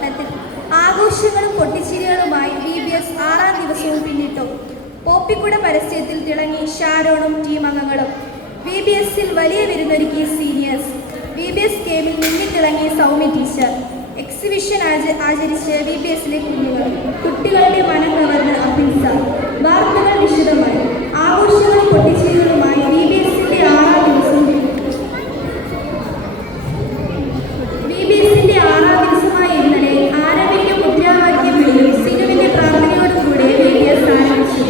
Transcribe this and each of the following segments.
ഓട്ടത്തിൽ ആഘോഷങ്ങളും പൊട്ടിച്ചിരികളുമായി VBS 6ാം ദിവസവും പിന്നിട്ടു. പോപ്പിക്കുട പരസ്യത്തിൽ തിളങ്ങി ഷാരോണും ടീം അംഗങ്ങളും. VBSൽ വലിയ വിരുന്നൊരുക്കി സീനിയേഴ്സ്. VBS ഗെയിമിൽ മിന്നിത്തിളങ്ങി സൗമ്യ ടീച്ചർ. എക്സിബിഷൻ ആചരിച്ച് VBSലെ കുഞ്ഞുങ്ങൾ. കുട്ടികളുടെ മനം കവർന്ന് അഭിൻസ. വാർത്തകൾ വിശദമായി. ആഘോഷങ്ങളും പൊട്ടിച്ചിരികളുമായി VBSന്റെ 6ാം ദിവസം ദിവസമായ ഇന്നലെ ആരവയിലും മുദ്രാവാക്യങ്ങളിലും സിനുവിന്റെ പ്രാർത്ഥനയോടുകൂടെ VBS ആരംഭിച്ചു.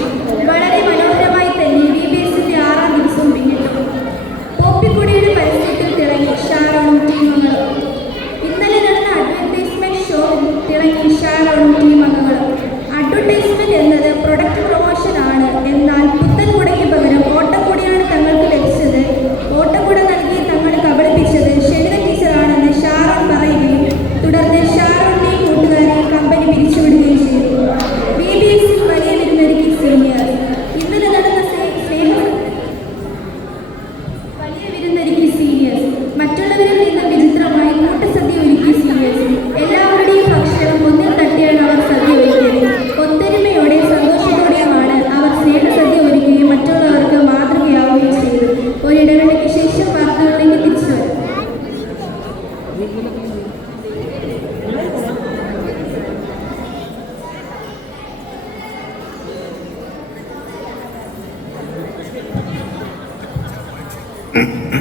വളരെ മനോഹരമായി തന്നെ VBSന്റെ 6ാം ദിവസവും പിന്നിട്ടു. പോപ്പിക്കുടിയുടെ പരസ്യത്തിൽ തിളങ്ങി ഷാരോണും ടീമംഗങ്ങളും. ഇന്നലെ നടന്ന അഡ്വർടൈസ്മെന്റ് ഷോ തിളങ്ങി ഷാരോണും ടീമംഗങ്ങളും. അഡ്വർടൈസ്മെന്റ് എന്നത് പ്രൊഡക്റ്റ് പ്രൊമോഷൻ ആണ്. എന്നാൽ പുത്തൻ കുടയ്ക്ക് പകരം ഓട്ടക്കുടയാണ് തങ്ങൾക്ക് ലഭിച്ചത്. ഓട്ടക്കുട നൽകി തങ്ങൾ കബളിപ്പിച്ചത് ഷെനിത ടീച്ചറാണെന്ന് ഷാരോൺ പറയുകയും തുടർന്ന് ഷാരോണിനെയും കൂട്ടുകാരെയും കമ്പനി പിരിച്ചുവിടുകയും ചെയ്തു. VBSൽ വലിയ വിരുന്നൊരുക്കി സീനിയേഴ്സ്. ഇന്നലെ നടന്ന മറ്റുള്ളവരിൽ നിന്ന് വിചിത്രമായി കൂട്ടസദ്യ ഒരുക്കി സീനിയേഴ്സ്. എല്ലാവരുടെയും ഭക്ഷണം ഒന്നിൽ തട്ടിയാണ് അവർ സദ്യ ഒരുക്കിയത്. ഒത്തൊരുമയോടെ സന്തോഷത്തോടെയുമാണ് അവർ സ്നേഹസദ്യ ഒരുക്കുകയും മറ്റുള്ളവർക്ക് മാതൃകയാവുകയും ചെയ്തു. ഒരിടവേളയ്ക്ക് ശേഷം വാർത്തകളിലേക്ക് തിരിച്ചു വരും.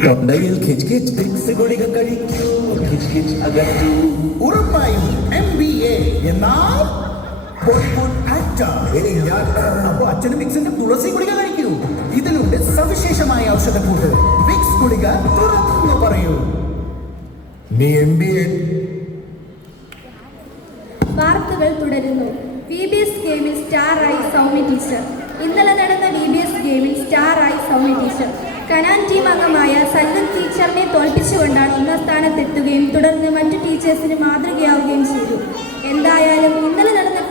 തൊണ്ടയിൽ കിച്ച് ഫിക്സ് ഗുളിക കഴിക്കൂ, കിച്ച് അകറ്റൂ. ഉറപ്പായും MBA എന്നാൽ അപ്പൊ അച്ഛന് വിക്സിന്റെ തുളസി ഗുളിക കഴിക്കൂ. ഇതിലുണ്ട് സവിശേഷമായ ഔഷധക്കൂട്ട്. വിക്സ് ഗുളിക തുറന്നു പറയൂ. നീ MBA. വാർത്തകൾ തുടരുന്നു. VBS ഗെയിമിൽ സ്റ്റാറായി സൗമ്യ ടീച്ചർ. ഇന്നലെ നടന്ന VBS ഗെയിമിൽ സ്റ്റാറായി സൗമ്യ ടീച്ചർ. കനാൻ ടീം അംഗമായ സല്ലൻ ടീച്ചറിനെ തോൽപ്പിച്ചുകൊണ്ടാണ് 1ാം സ്ഥാനത്തെത്തുകയും തുടർന്ന് മറ്റു ടീച്ചേഴ്സിന് മാതൃകയാവുകയും ചെയ്തു. എന്തായാലും ഇന്നലെ നടന്ന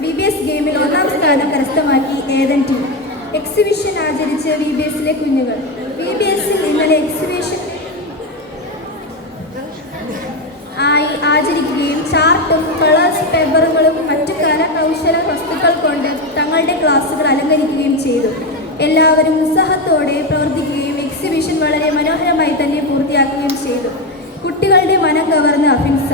VBS ഗെയിമിൽ 1ാം സ്ഥാനം കരസ്ഥമാക്കി ഏതൻ ടീം. എക്സിബിഷൻ ആചരിച്ച് VBSലെ കുഞ്ഞുങ്ങൾ. VBSൽ ഇന്നലെ എക്സിബിഷൻ ആചരിക്കുകയും ചാർട്ടും കളേഴ്സ് പേപ്പറുകളും മറ്റു കരകൗശല വസ്തുക്കൾ കൊണ്ട് തങ്ങളുടെ ക്ലാസുകൾ അലങ്കരിക്കുകയും ചെയ്തു. എല്ലാവരും ഉത്സാഹത്തോടെ പ്രവർത്തിക്കുകയും എക്സിബിഷൻ വളരെ മനോഹരമായി തന്നെ പൂർത്തിയാക്കുകയും ചെയ്തു. കുട്ടികളുടെ മനം കവർന്ന അഫിൻസ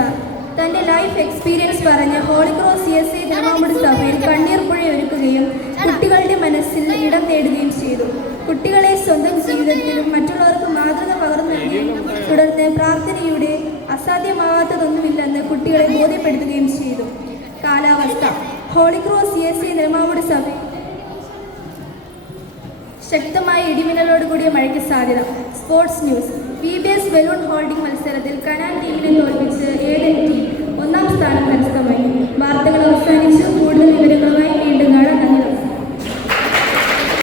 തൻ്റെ ലൈഫ് എക്സ്പീരിയൻസ് പറഞ്ഞ് ഹോളി ക്രോസ് CSI തിരുമാമ്പുഴ സഭയിൽ കണ്ണീർ പുഴയൊരുക്കുകയും കുട്ടികളുടെ മനസ്സിൽ ഇടം നേടുകയും ചെയ്തു. കുട്ടികളെ സ്വന്തം ജീവിതത്തിലും മറ്റുള്ളവർക്ക് മാതൃക പകർന്നു നൽകുകയും തുടർന്ന് പ്രാർത്ഥനയുടെ അസാധ്യമാവാത്തതൊന്നുമില്ലെന്ന് കുട്ടികളെ ബോധ്യപ്പെടുത്തുകയും ചെയ്തു. കാലാവസ്ഥ. ഹോളി ക്രോസ് CSI തിരുമാമ്പുഴ സഭയിൽ ശക്തമായ ഇടിമിന്നലോട് കൂടിയ മഴയ്ക്ക് സാധ്യത. Sports news. VBS balloon holding മത്സരത്തിൽ കനാൻ ടീമിനെ തോൽപ്പിച്ച് ഏതൻ ടീം 1ാം സ്ഥാനം കരസ്ഥമാക്കി. വാർത്തകൾ